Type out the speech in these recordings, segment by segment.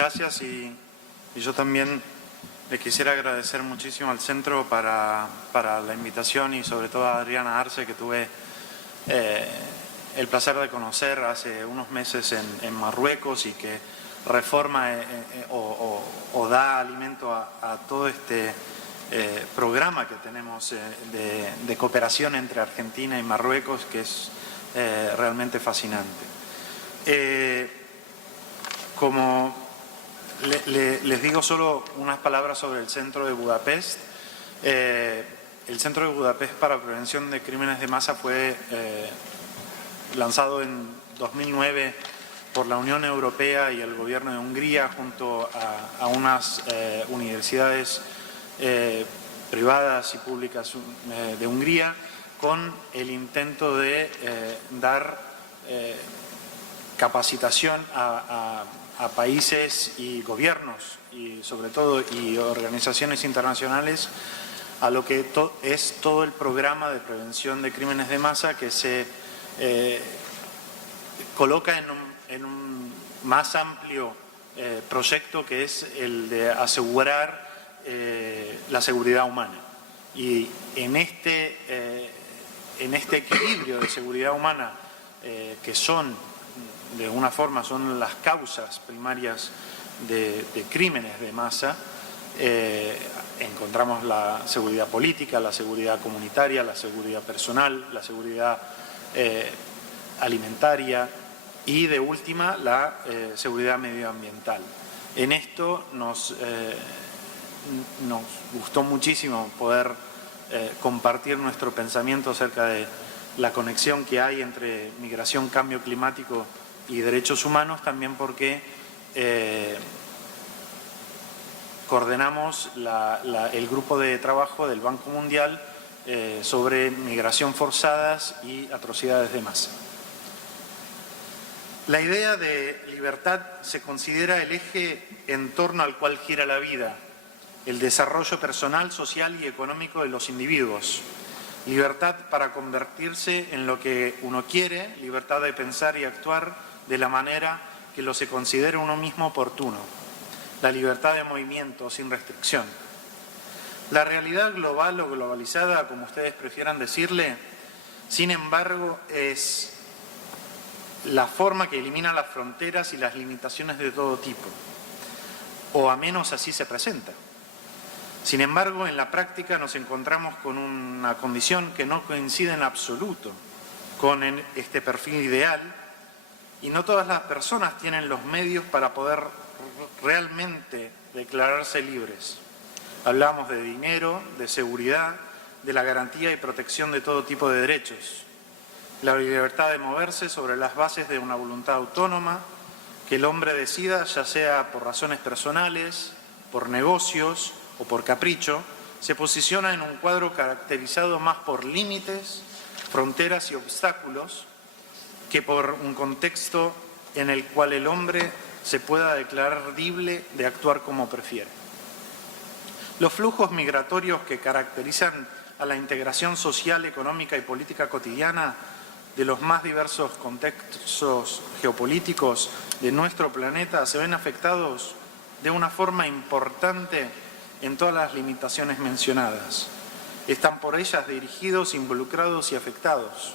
Gracias y yo también le quisiera agradecer muchísimo al centro para la invitación y sobre todo a Adriana Arce, que tuve el placer de conocer hace unos meses en Marruecos y que reforma o da alimento a todo este programa que tenemos de cooperación entre Argentina y Marruecos, que es realmente fascinante. Como les digo solo unas palabras sobre el Centro de Budapest. El Centro de Budapest para Prevención de Crímenes de Masa fue lanzado en 2009 por la Unión Europea y el Gobierno de Hungría junto a unas universidades privadas y públicas de Hungría, con el intento de dar capacitación a países y gobiernos y sobre todo y organizaciones internacionales a lo que es todo el programa de prevención de crímenes de masa, que se coloca en un más amplio proyecto, que es el de asegurar la seguridad humana. Y en este equilibrio de seguridad humana, que son de una forma son las causas primarias de crímenes de masa, encontramos la seguridad política, la seguridad comunitaria, la seguridad personal, la seguridad alimentaria y, de última, la seguridad medioambiental. En esto nos gustó muchísimo poder compartir nuestro pensamiento acerca de la conexión que hay entre migración, cambio climático y derechos humanos, también porque coordinamos el grupo de trabajo del Banco Mundial sobre migración forzadas y atrocidades de masa. La idea de libertad se considera el eje en torno al cual gira la vida, el desarrollo personal, social y económico de los individuos. Libertad para convertirse en lo que uno quiere, libertad de pensar y actuar de la manera que lo se considere uno mismo oportuno. La libertad de movimiento sin restricción. La realidad global o globalizada, como ustedes prefieran decirle, sin embargo, es la forma que elimina las fronteras y las limitaciones de todo tipo, o a menos así se presenta. Sin embargo, en la práctica nos encontramos con una condición que no coincide en absoluto con este perfil ideal, y no todas las personas tienen los medios para poder realmente declararse libres. Hablamos de dinero, de seguridad, de la garantía y protección de todo tipo de derechos. La libertad de moverse sobre las bases de una voluntad autónoma, que el hombre decida, ya sea por razones personales, por negocios o por capricho, se posiciona en un cuadro caracterizado más por límites, fronteras y obstáculos, que por un contexto en el cual el hombre se pueda declarar libre de actuar como prefiere. Los flujos migratorios que caracterizan a la integración social, económica y política cotidiana de los más diversos contextos geopolíticos de nuestro planeta se ven afectados de una forma importante en todas las limitaciones mencionadas. Están por ellas dirigidos, involucrados y afectados.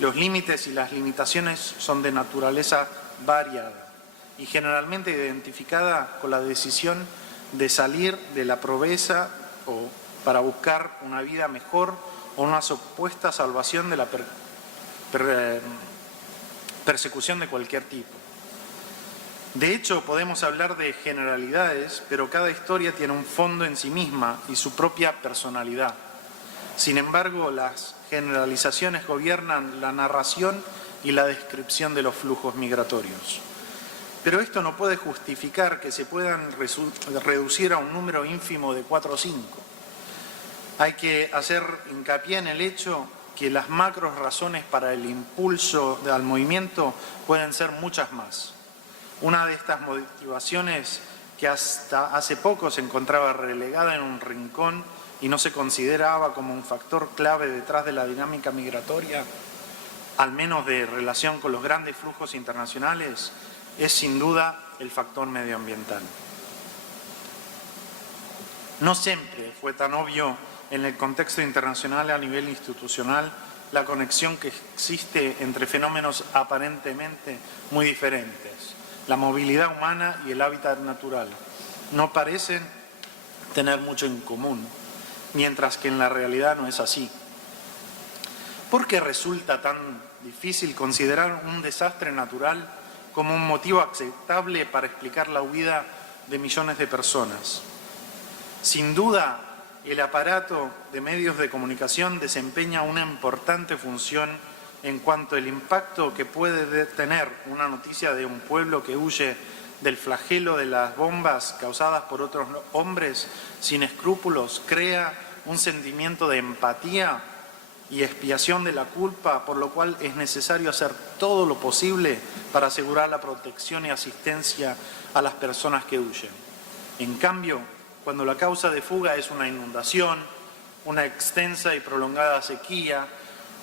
Los límites y las limitaciones son de naturaleza variada y generalmente identificada con la decisión de salir de la pobreza o para buscar una vida mejor o una supuesta salvación de la persecución de cualquier tipo. De hecho, podemos hablar de generalidades, pero cada historia tiene un fondo en sí misma y su propia personalidad. Sin embargo, las generalizaciones gobiernan la narración y la descripción de los flujos migratorios. Pero esto no puede justificar que se puedan reducir a un número ínfimo de 4 o 5. Hay que hacer hincapié en el hecho que las macros razones para el impulso al movimiento pueden ser muchas más. Una de estas motivaciones, que hasta hace poco se encontraba relegada en un rincón y no se consideraba como un factor clave detrás de la dinámica migratoria, al menos de relación con los grandes flujos internacionales, es sin duda el factor medioambiental. No siempre fue tan obvio en el contexto internacional a nivel institucional la conexión que existe entre fenómenos aparentemente muy diferentes. La movilidad humana y el hábitat natural no parecen tener mucho en común, mientras que en la realidad no es así. ¿Por qué resulta tan difícil considerar un desastre natural como un motivo aceptable para explicar la huida de millones de personas? Sin duda, el aparato de medios de comunicación desempeña una importante función en cuanto al impacto que puede tener una noticia de un pueblo que huye del flagelo de las bombas causadas por otros hombres sin escrúpulos, crea un sentimiento de empatía y expiación de la culpa, por lo cual es necesario hacer todo lo posible para asegurar la protección y asistencia a las personas que huyen. En cambio, cuando la causa de fuga es una inundación, una extensa y prolongada sequía,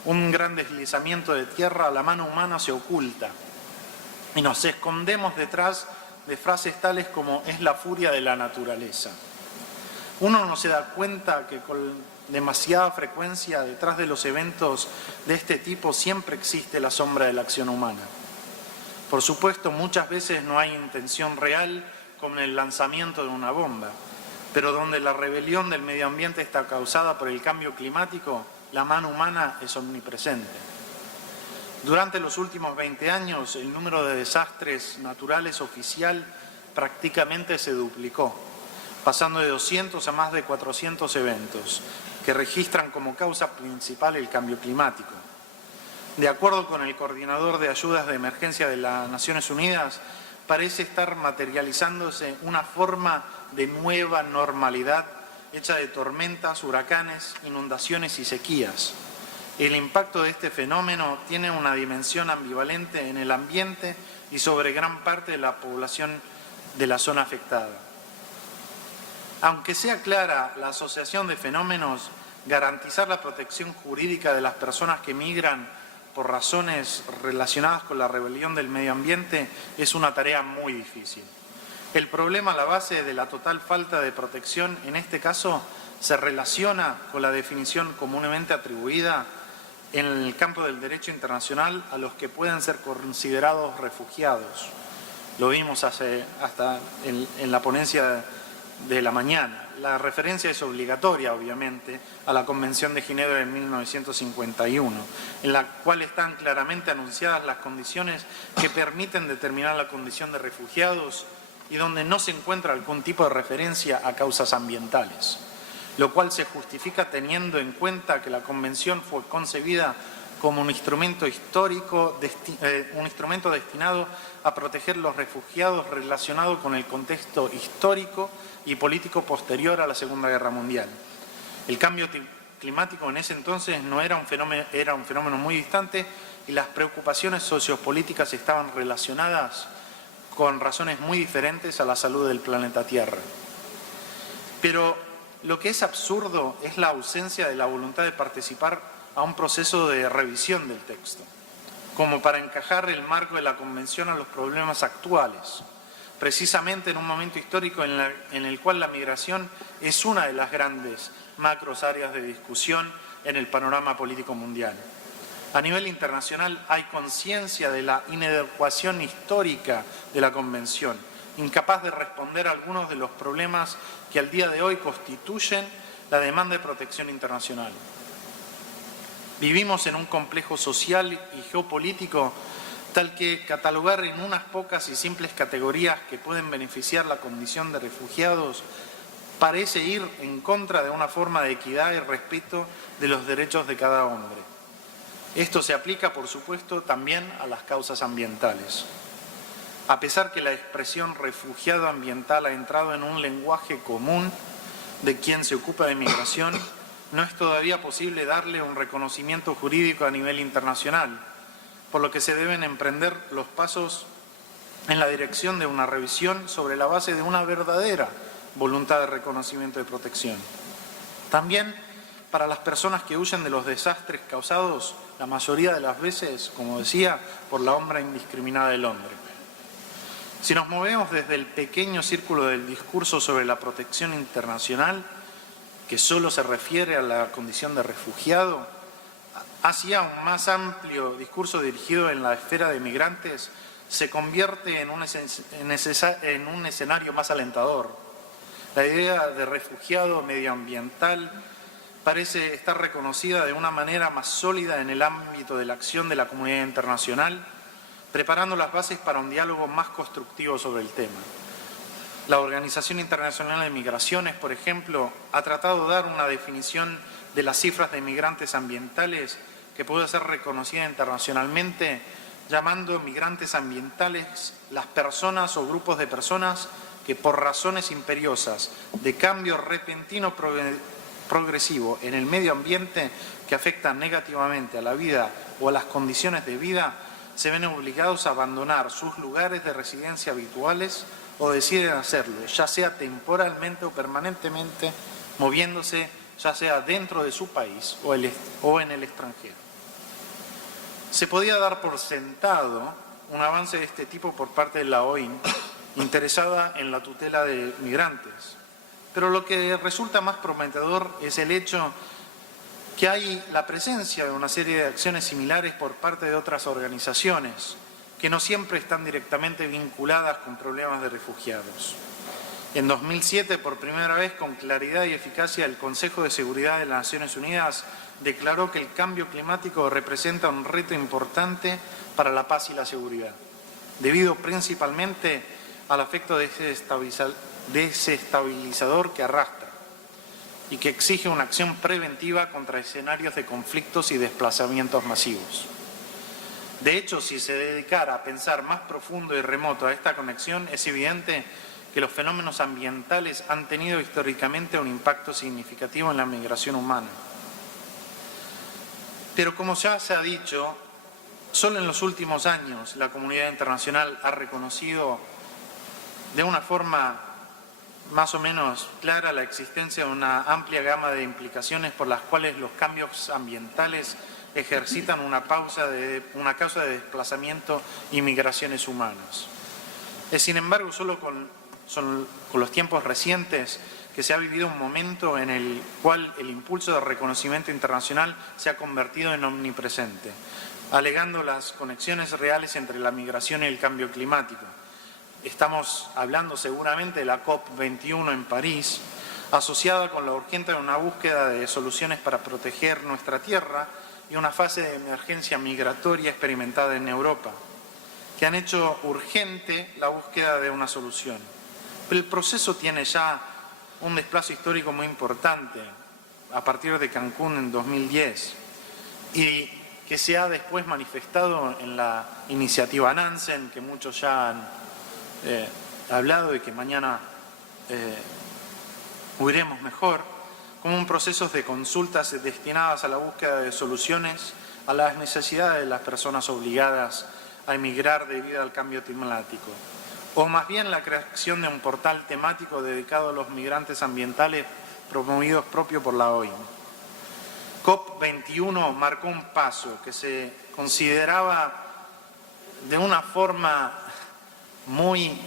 un gran deslizamiento de tierra, la mano humana se oculta y nos escondemos detrás de frases tales como «es la furia de la naturaleza». Uno no se da cuenta que con demasiada frecuencia detrás de los eventos de este tipo siempre existe la sombra de la acción humana. Por supuesto, muchas veces no hay intención real como en el lanzamiento de una bomba, pero donde la rebelión del medio ambiente está causada por el cambio climático, la mano humana es omnipresente. Durante los últimos 20 años, el número de desastres naturales oficial prácticamente se duplicó, pasando de 200 a más de 400 eventos, que registran como causa principal el cambio climático. De acuerdo con el coordinador de ayudas de emergencia de las Naciones Unidas, parece estar materializándose una forma de nueva normalidad hecha de tormentas, huracanes, inundaciones y sequías. El impacto de este fenómeno tiene una dimensión ambivalente en el ambiente y sobre gran parte de la población de la zona afectada. Aunque sea clara la asociación de fenómenos, garantizar la protección jurídica de las personas que migran por razones relacionadas con la rebelión del medio ambiente es una tarea muy difícil. El problema a la base de la total falta de protección, en este caso, se relaciona con la definición comúnmente atribuida en el campo del derecho internacional a los que pueden ser considerados refugiados. Lo vimos hasta en la ponencia de la mañana. La referencia es obligatoria, obviamente, a la Convención de Ginebra de 1951, en la cual están claramente anunciadas las condiciones que permiten determinar la condición de refugiados y donde no se encuentra algún tipo de referencia a causas ambientales, lo cual se justifica teniendo en cuenta que la Convención fue concebida como un instrumento histórico, un instrumento destinado a proteger los refugiados relacionado con el contexto histórico y político posterior a la Segunda Guerra Mundial. El cambio climático en ese entonces no era un fenómeno muy distante y las preocupaciones sociopolíticas estaban relacionadas con razones muy diferentes a la salud del planeta Tierra. Pero lo que es absurdo es la ausencia de la voluntad de participar a un proceso de revisión del texto, como para encajar el marco de la Convención a los problemas actuales, precisamente en un momento histórico en el cual la migración es una de las grandes macros áreas de discusión en el panorama político mundial. A nivel internacional hay conciencia de la inadecuación histórica de la Convención, incapaz de responder a algunos de los problemas que al día de hoy constituyen la demanda de protección internacional. Vivimos en un complejo social y geopolítico tal que catalogar en unas pocas y simples categorías que pueden beneficiar la condición de refugiados parece ir en contra de una forma de equidad y respeto de los derechos de cada hombre. Esto se aplica, por supuesto, también a las causas ambientales. A pesar que la expresión refugiado ambiental ha entrado en un lenguaje común de quien se ocupa de migración, no es todavía posible darle un reconocimiento jurídico a nivel internacional, por lo que se deben emprender los pasos en la dirección de una revisión sobre la base de una verdadera voluntad de reconocimiento de protección. También para las personas que huyen de los desastres causados, la mayoría de las veces, como decía, por la obra indiscriminada del hombre. Si nos movemos desde el pequeño círculo del discurso sobre la protección internacional, que solo se refiere a la condición de refugiado, hacia un más amplio discurso dirigido en la esfera de migrantes, se convierte en un escenario más alentador. La idea de refugiado medioambiental parece estar reconocida de una manera más sólida en el ámbito de la acción de la comunidad internacional, preparando las bases para un diálogo más constructivo sobre el tema. La Organización Internacional de Migraciones, por ejemplo, ha tratado de dar una definición de las cifras de migrantes ambientales que puede ser reconocida internacionalmente, llamando migrantes ambientales las personas o grupos de personas que por razones imperiosas de cambio repentino progresivo en el medio ambiente que afectan negativamente a la vida o a las condiciones de vida, se ven obligados a abandonar sus lugares de residencia habituales o deciden hacerlo, ya sea temporalmente o permanentemente, moviéndose ya sea dentro de su país o en el extranjero. Se podía dar por sentado un avance de este tipo por parte de la OIM, interesada en la tutela de migrantes. Pero lo que resulta más prometedor es el hecho que hay la presencia de una serie de acciones similares por parte de otras organizaciones que no siempre están directamente vinculadas con problemas de refugiados. En 2007, por primera vez, con claridad y eficacia, el Consejo de Seguridad de las Naciones Unidas declaró que el cambio climático representa un reto importante para la paz y la seguridad, debido principalmente al efecto desestabilizador que arrastra y que exige una acción preventiva contra escenarios de conflictos y desplazamientos masivos. De hecho, si se dedicara a pensar más profundo y remoto a esta conexión, es evidente que los fenómenos ambientales han tenido históricamente un impacto significativo en la migración humana. Pero como ya se ha dicho, solo en los últimos años la comunidad internacional ha reconocido de una forma más o menos clara la existencia de una amplia gama de implicaciones por las cuales los cambios ambientales ejercitan una causa de desplazamiento y migraciones humanas. Es, sin embargo, solo con los tiempos recientes que se ha vivido un momento en el cual el impulso de reconocimiento internacional se ha convertido en omnipresente, alegando las conexiones reales entre la migración y el cambio climático. Estamos hablando seguramente de la COP21 en París, asociada con la urgente de una búsqueda de soluciones para proteger nuestra tierra y una fase de emergencia migratoria experimentada en Europa, que han hecho urgente la búsqueda de una solución. Pero el proceso tiene ya un desplazo histórico muy importante a partir de Cancún en 2010 y que se ha después manifestado en la iniciativa Nansen, que muchos ya han hablado y que mañana oiremos mejor, como un proceso de consultas destinadas a la búsqueda de soluciones a las necesidades de las personas obligadas a emigrar debido al cambio climático, o más bien la creación de un portal temático dedicado a los migrantes ambientales promovidos propio por la OIM. COP21 marcó un paso que se consideraba de una forma muy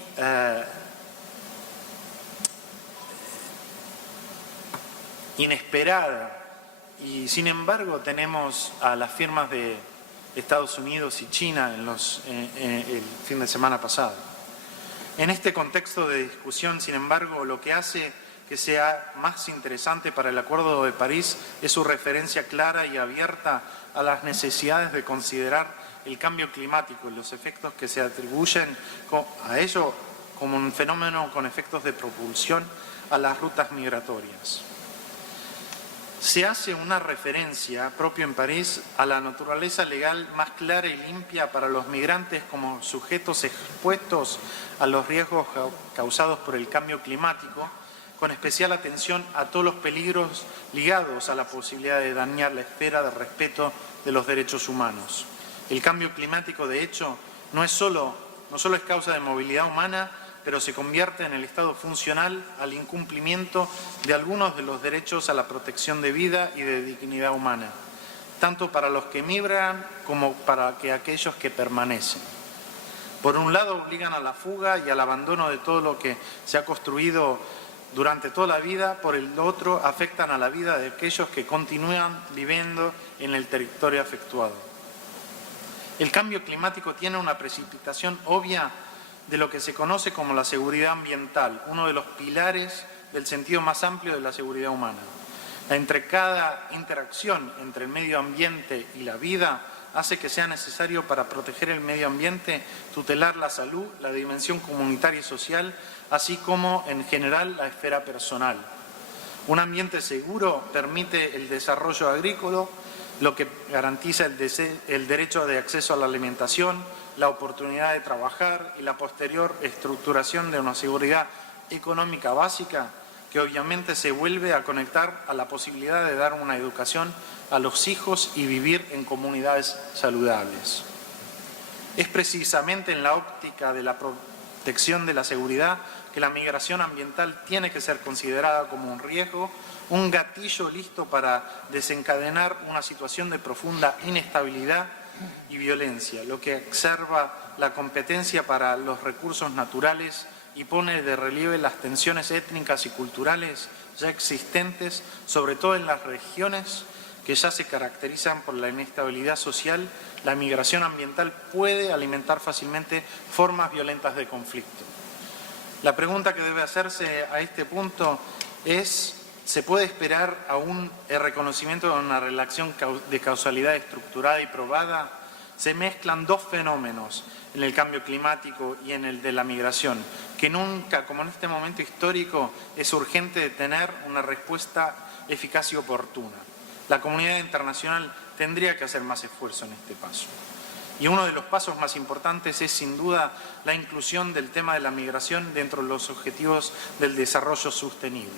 inesperada, y sin embargo tenemos a las firmas de Estados Unidos y China el fin de semana pasado. En este contexto de discusión, sin embargo, lo que hace que sea más interesante para el Acuerdo de París es su referencia clara y abierta a las necesidades de considerar el cambio climático y los efectos que se atribuyen a ello como un fenómeno con efectos de propulsión a las rutas migratorias. Se hace una referencia, propio en París, a la naturaleza legal más clara y limpia para los migrantes como sujetos expuestos a los riesgos causados por el cambio climático, con especial atención a todos los peligros ligados a la posibilidad de dañar la esfera de respeto de los derechos humanos. El cambio climático, de hecho, no solo es causa de movilidad humana, pero se convierte en el estado funcional al incumplimiento de algunos de los derechos a la protección de vida y de dignidad humana, tanto para los que migran como para aquellos que permanecen. Por un lado, obligan a la fuga y al abandono de todo lo que se ha construido durante toda la vida. Por el otro, afectan a la vida de aquellos que continúan viviendo en el territorio afectuado. El cambio climático tiene una precipitación obvia de lo que se conoce como la seguridad ambiental, uno de los pilares del sentido más amplio de la seguridad humana. La intrincada interacción entre el medio ambiente y la vida hace que sea necesario, para proteger el medio ambiente, tutelar la salud, la dimensión comunitaria y social, así como en general la esfera personal. Un ambiente seguro permite el desarrollo agrícola, lo que garantiza el derecho de acceso a la alimentación, la oportunidad de trabajar y la posterior estructuración de una seguridad económica básica, que obviamente se vuelve a conectar a la posibilidad de dar una educación a los hijos y vivir en comunidades saludables. Es precisamente en la óptica de la protección de la seguridad que la migración ambiental tiene que ser considerada como un riesgo, un gatillo listo para desencadenar una situación de profunda inestabilidad y violencia, lo que exacerba la competencia para los recursos naturales y pone de relieve las tensiones étnicas y culturales ya existentes, sobre todo en las regiones que ya se caracterizan por la inestabilidad social. La migración ambiental puede alimentar fácilmente formas violentas de conflicto. La pregunta que debe hacerse a este punto es: ¿se puede esperar aún el reconocimiento de una relación de causalidad estructurada y probada? Se mezclan dos fenómenos, en el cambio climático y en el de la migración, que nunca, como en este momento histórico, es urgente tener una respuesta eficaz y oportuna. La comunidad internacional tendría que hacer más esfuerzo en este paso. Y uno de los pasos más importantes es, sin duda, la inclusión del tema de la migración dentro de los objetivos del desarrollo sostenible.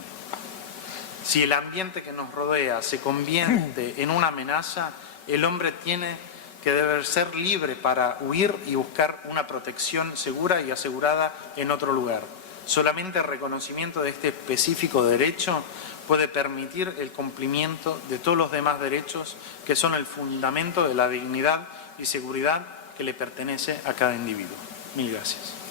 Si el ambiente que nos rodea se convierte en una amenaza, el hombre tiene que debe ser libre para huir y buscar una protección segura y asegurada en otro lugar. Solamente el reconocimiento de este específico derecho puede permitir el cumplimiento de todos los demás derechos que son el fundamento de la dignidad y seguridad que le pertenece a cada individuo. Mil gracias.